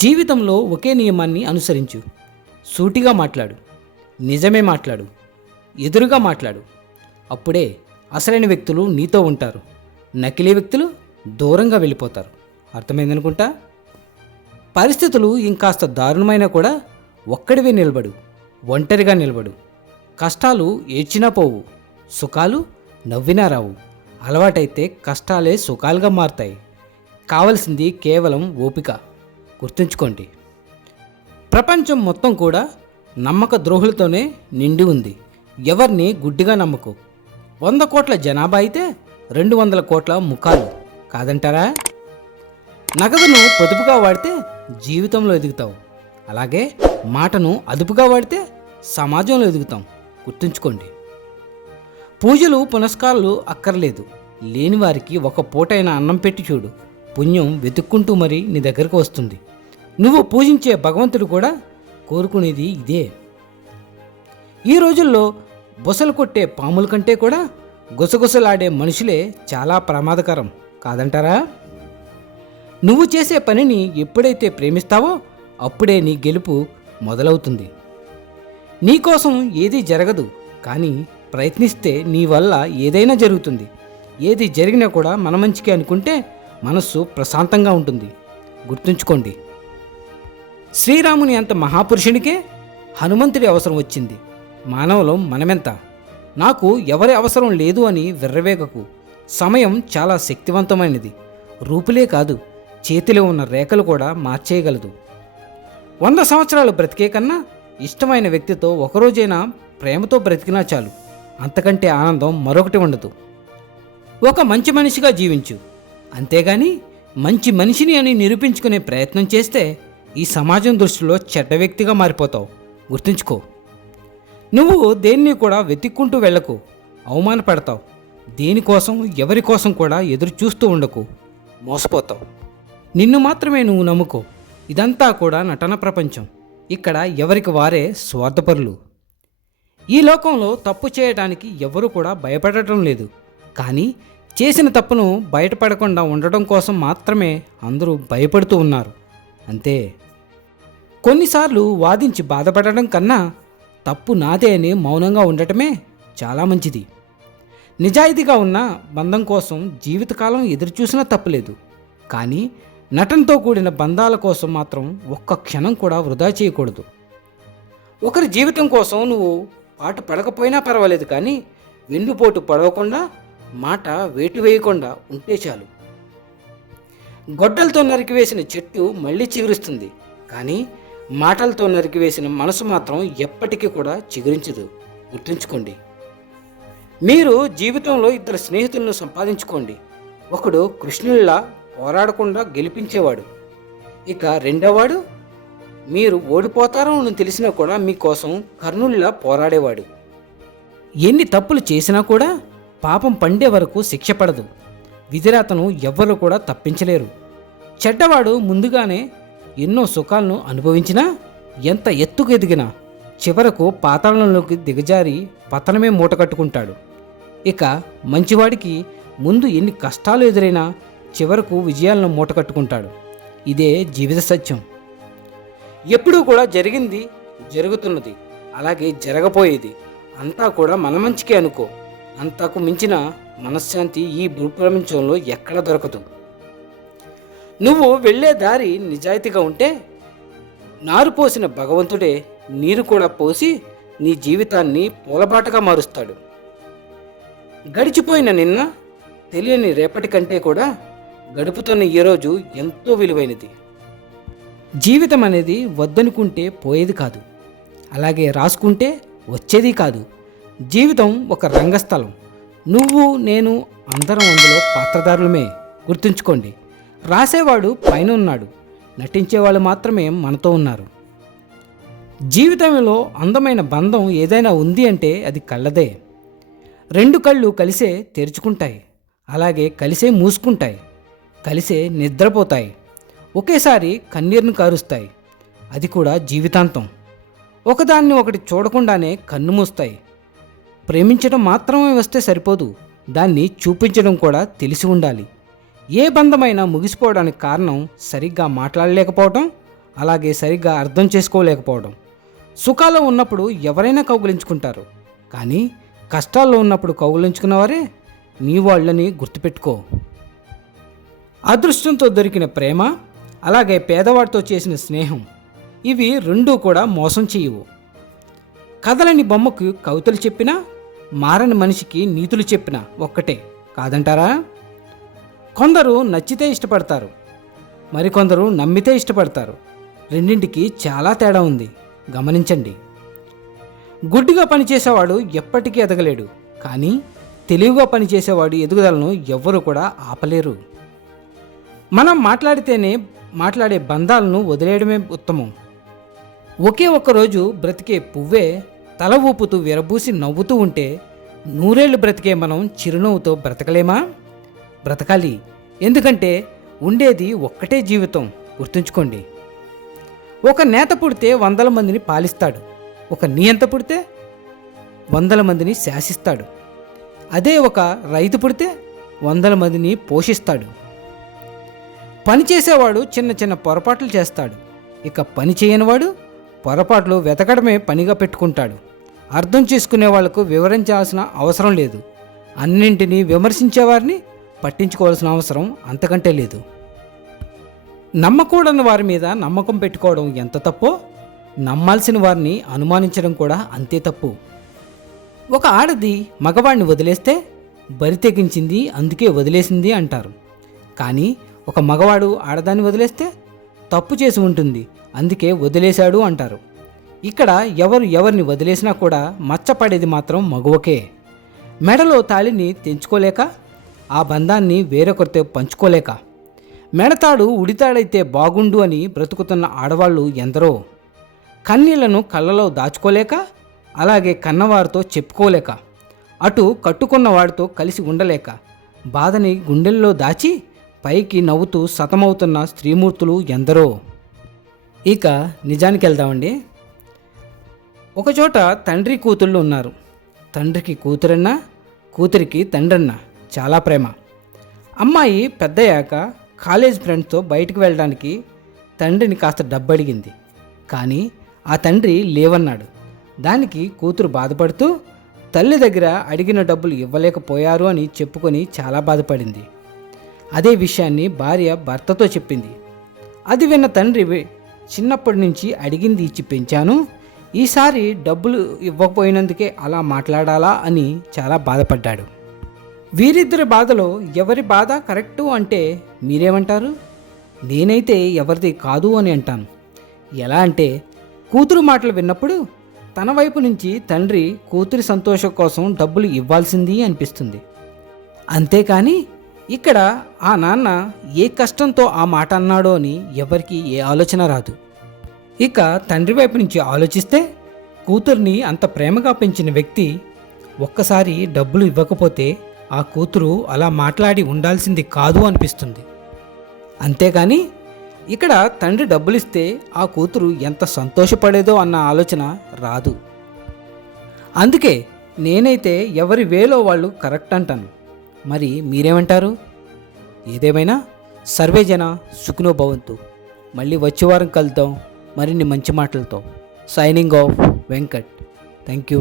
జీవితంలో ఒకే నియమాన్ని అనుసరించు. సూటిగా మాట్లాడు, నిజమే మాట్లాడు, ఎదురుగా మాట్లాడు. అప్పుడే అసలైన వ్యక్తులు నీతో ఉంటారు, నకిలీ వ్యక్తులు దూరంగా వెళ్ళిపోతారు. అర్థమైందనుకుంటా. పరిస్థితులు ఇంకాస్త దారుణమైనా కూడా ఒక్కడివే నిలబడు, ఒంటరిగా నిలబడు. కష్టాలు ఏడ్చినా పోవు, సుఖాలు నవ్వినా రావు. అలవాటైతే కష్టాలే సుఖాలుగా మారుతాయి. కావలసింది కేవలం ఓపిక. గుర్తుంచుకోండి, ప్రపంచం మొత్తం కూడా నమ్మక ద్రోహులతోనే నిండి ఉంది. ఎవరిని గుడ్డిగా నమ్మకు. 100 కోట్ల జనాభా అయితే 200 కోట్ల ముఖాలు కాదంటారా? నగదును పొదుపుగా వాడితే జీవితంలో ఎదుగుతావు. అలాగే మాటను అదుపుగా వాడితే సమాజంలో ఎదుగుతాం. గుర్తుంచుకోండి. పూజలు పునస్కారాలు అక్కర్లేదు. లేని వారికి ఒక పూటైన అన్నం పెట్టి చూడు. పుణ్యం వెతుక్కుంటూ మరీ నీ దగ్గరకు వస్తుంది. నువ్వు పూజించే భగవంతుడు కూడా కోరుకునేది ఇదే. ఈ రోజుల్లో బొసలు కొట్టే పాముల కంటే కూడా గుసగుసలాడే మనుషులే చాలా ప్రమాదకరం కాదంటారా? నువ్వు చేసే పనిని ఎప్పుడైతే ప్రేమిస్తావో అప్పుడే నీ గెలుపు మొదలవుతుంది. నీకోసం ఏదీ జరగదు, కానీ ప్రయత్నిస్తే నీ వల్ల ఏదైనా జరుగుతుంది. ఏది జరిగినా కూడా మన మంచికే అనుకుంటే మనస్సు ప్రశాంతంగా ఉంటుంది. గుర్తుంచుకోండి, శ్రీరాముని అంత మహాపురుషునికే హనుమంతుడి అవసరం వచ్చింది. మానవులం మనమెంత? నాకు ఎవరి అవసరం లేదు అని విర్రవేగకు. సమయం చాలా శక్తివంతమైనది. రూపులే కాదు, చేతిలో ఉన్న రేఖలు కూడా మార్చేయగలదు. 100 సంవత్సరాలు బ్రతికే కన్నా ఇష్టమైన వ్యక్తితో ఒకరోజైనా ప్రేమతో బ్రతికినా చాలు. అంతకంటే ఆనందం మరొకటి ఉండదు. ఒక మంచి మనిషిగా జీవించు, అంతేగాని మంచి మనిషిని అని నిరూపించుకునే ప్రయత్నం చేస్తే ఈ సమాజం దృష్టిలో చెడ్డ వ్యక్తిగా మారిపోతావు. గుర్తుంచుకో. నువ్వు దేన్ని కూడా వెతుక్కుంటూ వెళ్ళకు, అవమానపడతావు. దేనికోసం ఎవరి కోసం కూడా ఎదురు చూస్తూ ఉండకు, మోసపోతావు. నిన్ను మాత్రమే నువ్వు నమ్ముకో. ఇదంతా కూడా నటన ప్రపంచం. ఇక్కడ ఎవరికి వారే స్వార్థపరులు. ఈ లోకంలో తప్పు చేయడానికి ఎవరు కూడా భయపడటం లేదు, కానీ చేసిన తప్పును బయటపడకుండా ఉండటం కోసం మాత్రమే అందరూ భయపడుతూ ఉన్నారు, అంతే. కొన్నిసార్లు వాదించి బాధపడటం కన్నా తప్పు నాదే అని మౌనంగా ఉండటమే చాలా మంచిది. నిజాయితీగా ఉన్న బంధం కోసం జీవితకాలం ఎదురుచూసినా తప్పులేదు, కానీ నటనతో కూడిన బంధాల కోసం మాత్రం ఒక్క క్షణం కూడా వృధా చేయకూడదు. ఒకరి జీవితం కోసం నువ్వు పాటు పడకపోయినా పర్వాలేదు, కానీ వెన్నుపోటు పడవకుండా మాట వేటు వేయకుండా ఉంటే చాలు. గొడ్డలతో నరికివేసిన చెట్టు మళ్ళీ చిగురిస్తుంది, కానీ మాటలతో నరికివేసిన మనసు మాత్రం ఎప్పటికీ కూడా చిగురించదు. గుర్తుంచుకోండి. మీరు జీవితంలో 2 స్నేహితులను సంపాదించుకోండి. ఒకడు కృష్ణుల్లా పోరాడకుండా గెలిపించేవాడు, ఇక రెండోవాడు మీరు ఓడిపోతారో అని తెలిసినా కూడా మీకోసం కర్ణుల్లా పోరాడేవాడు. ఎన్ని తప్పులు చేసినా కూడా పాపం పండే వరకు శిక్ష పడదు. విధిరాతను ఎవ్వరూ కూడా తప్పించలేరు. చెడ్డవాడు ముందుగానే ఎన్నో సుఖాలను అనుభవించినా, ఎంత ఎత్తుకు ఎదిగినా చివరకు పాతాళంలోకి దిగజారి పతనమే మూటకట్టుకుంటాడు. ఇక మంచివాడికి ముందు ఎన్ని కష్టాలు ఎదురైనా చివరకు విజయాలను మూటకట్టుకుంటాడు. ఇదే జీవిత సత్యం. ఎప్పుడూ కూడా జరిగింది జరుగుతున్నది, అలాగే జరగబోయేది అంతా కూడా మన మంచికే అనుకో. అంతకు మించిన మనశ్శాంతి ఈ భూప్రపంచంలో ఎక్కడ దొరకదు. నువ్వు వెళ్ళే దారి నిజాయితీగా ఉంటే నారు పోసిన భగవంతుడే నీరు కూడా పోసి నీ జీవితాన్ని పూలబాటగా మారుస్తాడు. గడిచిపోయిన నిన్న తెలియని రేపటి కంటే కూడా గడుపుతున్న ఈరోజు ఎంతో విలువైనది. జీవితం అనేది వద్దనుకుంటే పోయేది కాదు, అలాగే రాసుకుంటే వచ్చేది కాదు. జీవితం ఒక రంగస్థలం. నువ్వు నేను అందరం అందులో పాత్రధారులమే. గుర్తుంచుకోండి, రాసేవాడు పైన ఉన్నాడు, నటించేవాళ్ళు మాత్రమే మనతో ఉన్నారు. జీవితంలో అందమైన బంధం ఏదైనా ఉంది అంటే అది కళ్ళదే. 2 కళ్ళు కలిసే తెరుచుకుంటాయి, అలాగే కలిసే మూసుకుంటాయి, కలిసే నిద్రపోతాయి, ఒకేసారి కన్నీరును కారుస్తాయి. అది కూడా జీవితాంతం. ఒకదాన్ని ఒకటి చూడకుండానే కన్ను మూస్తాయి. ప్రేమించడం మాత్రమే వస్తే సరిపోదు, దాన్ని చూపించడం కూడా తెలిసి ఉండాలి. ఏ బంధమైనా ముగిసిపోవడానికి కారణం సరిగ్గా మాట్లాడలేకపోవటం, అలాగే సరిగ్గా అర్థం చేసుకోలేకపోవడం. సుఖాల్లో ఉన్నప్పుడు ఎవరైనా కౌగిలించుకుంటారు, కానీ కష్టాల్లో ఉన్నప్పుడు కౌగిలించుకున్నవారే నీ వాళ్ళని గుర్తుపెట్టుకో. అదృష్టంతో దొరికిన ప్రేమ, అలాగే పేదవాడితో చేసిన స్నేహం, ఇవి రెండూ కూడా మోసం చేయవు. కథలని బొమ్మకు కవితలు చెప్పినా, మారని మనిషికి నీతులు చెప్పినా ఒక్కటే కాదంటారా? కొందరు నచ్చితే ఇష్టపడతారు, మరికొందరు నమ్మితే ఇష్టపడతారు. రెండింటికి చాలా తేడా ఉంది, గమనించండి. గుడ్డిగా పనిచేసేవాడు ఎప్పటికీ ఎదగలేడు, కానీ తెలివిగా పనిచేసేవాడు ఎదుగుదలను ఎవ్వరూ కూడా ఆపలేరు. మనం మాట్లాడే బంధాలను వదిలేయడమే ఉత్తమం. ఒకే ఒక్కరోజు బ్రతికే పువ్వే తల ఊపుతూ విరబూసి నవ్వుతూ ఉంటే, నూరేళ్లు బ్రతికే మనం చిరునవ్వుతో బ్రతకలేమా? బ్రతకాలి. ఎందుకంటే ఉండేది ఒక్కటే జీవితం, గుర్తుంచుకోండి. ఒక నేత పుడితే 100 మందిని పాలిస్తాడు, ఒక నియంత పుడితే 100 మందిని శాసిస్తాడు. అదే ఒక రైతు పుడితే 100 మందిని పోషిస్తాడు. పని చేసేవాడు చిన్న చిన్న పొరపాట్లు చేస్తాడు, ఇక పని చేయనివాడు పొరపాట్లు వెతకడమే పనిగా పెట్టుకుంటాడు. అర్థం చేసుకునే వాళ్లకు వివరించాల్సిన అవసరం లేదు, అన్నింటినీ విమర్శించేవారిని పట్టించుకోవాల్సిన అవసరం అంతకంటే లేదు. నమ్మకూడని వారి మీద నమ్మకం పెట్టుకోవడం ఎంత తప్పో, నమ్మాల్సిన వారిని అనుమానించడం కూడా అంతే తప్పు. ఒక ఆడది మగవాడిని వదిలేస్తే బరి తెగించింది అందుకే వదిలేసింది అంటారు, కానీ ఒక మగవాడు ఆడదాన్ని వదిలేస్తే తప్పు చేసి ఉంటుంది అందుకే వదిలేశాడు అంటారు. ఇక్కడ ఎవరిని వదిలేసినా కూడా మచ్చపడేది మాత్రం మగువకే. మెడలో తాళిని తెంచుకోలేక, ఆ బంధాన్ని వేరొకరితో పంచుకోలేక, మెడతాడు ఉడితాడైతే బాగుండు అని బ్రతుకుతున్న ఆడవాళ్ళు ఎందరో. కన్నీళ్లను కళ్ళలో దాచుకోలేక, అలాగే కన్నవారితో చెప్పుకోలేక, అటు కట్టుకున్న వాడితో కలిసి ఉండలేక, బాధని గుండెల్లో దాచి పైకి నవ్వుతూ సతమవుతున్న స్త్రీమూర్తులు ఎందరో. ఇక నిజానికి వెళ్దామండి. ఒకచోట తండ్రి కూతుళ్ళు ఉన్నారు. తండ్రికి కూతురన్నా, కూతురికి తండ్రన్నా చాలా ప్రేమ. అమ్మాయి పెద్దయ్యాక కాలేజ్ ఫ్రెండ్స్తో బయటకు వెళ్ళడానికి తండ్రిని కాస్త డబ్బు అడిగింది, కానీ ఆ తండ్రి లేవన్నాడు. దానికి కూతురు బాధపడుతూ తల్లి దగ్గర అడిగిన డబ్బులు ఇవ్వలేకపోయారు అని చెప్పుకొని చాలా బాధపడింది. అదే విషయాన్ని భార్య భర్తతో చెప్పింది. అది విన్న తండ్రి, చిన్నప్పటి నుంచి అడిగింది ఇచ్చి పెంచాను, ఈసారి డబ్బులు ఇవ్వకపోయినందుకే అలా మాట్లాడాలా అని చాలా బాధపడ్డాడు. వీరిద్దరి బాధలో ఎవరి బాధ కరెక్టు అంటే మీరేమంటారు? నేనైతే ఎవరిది కాదు అని అంటాను. ఎలా అంటే, కూతురు మాటలు విన్నప్పుడు తన వైపు నుంచి తండ్రి కూతురి సంతోషం కోసం డబ్బులు ఇవ్వాల్సింది అనిపిస్తుంది. అంతేకాని ఇక్కడ ఆ నాన్న ఏ కష్టంతో ఆ మాట అన్నాడో అని ఎవరికి ఏ ఆలోచన రాదు. ఇక తండ్రి వైపు నుంచి ఆలోచిస్తే, కూతుర్ని అంత ప్రేమగా పెంచిన వ్యక్తి ఒక్కసారి డబ్బులు ఇవ్వకపోతే ఆ కూతురు అలా మాట్లాడి ఉండాల్సింది కాదు అనిపిస్తుంది. అంతేగాని ఇక్కడ తండ్రి డబ్బులిస్తే ఆ కూతురు ఎంత సంతోషపడేదో అన్న ఆలోచన రాదు. అందుకే నేనైతే ఎవరి వేలో వాళ్ళు కరెక్ట్ అంటాను. మరి మీరేమంటారు? ఏదేమైనా సర్వేజన సుఖినో భవంతు. మళ్ళీ వచ్చే వారం కలుద్దాం మరిన్ని మంచి మాటలతో. Signing off Venkat. Thank you.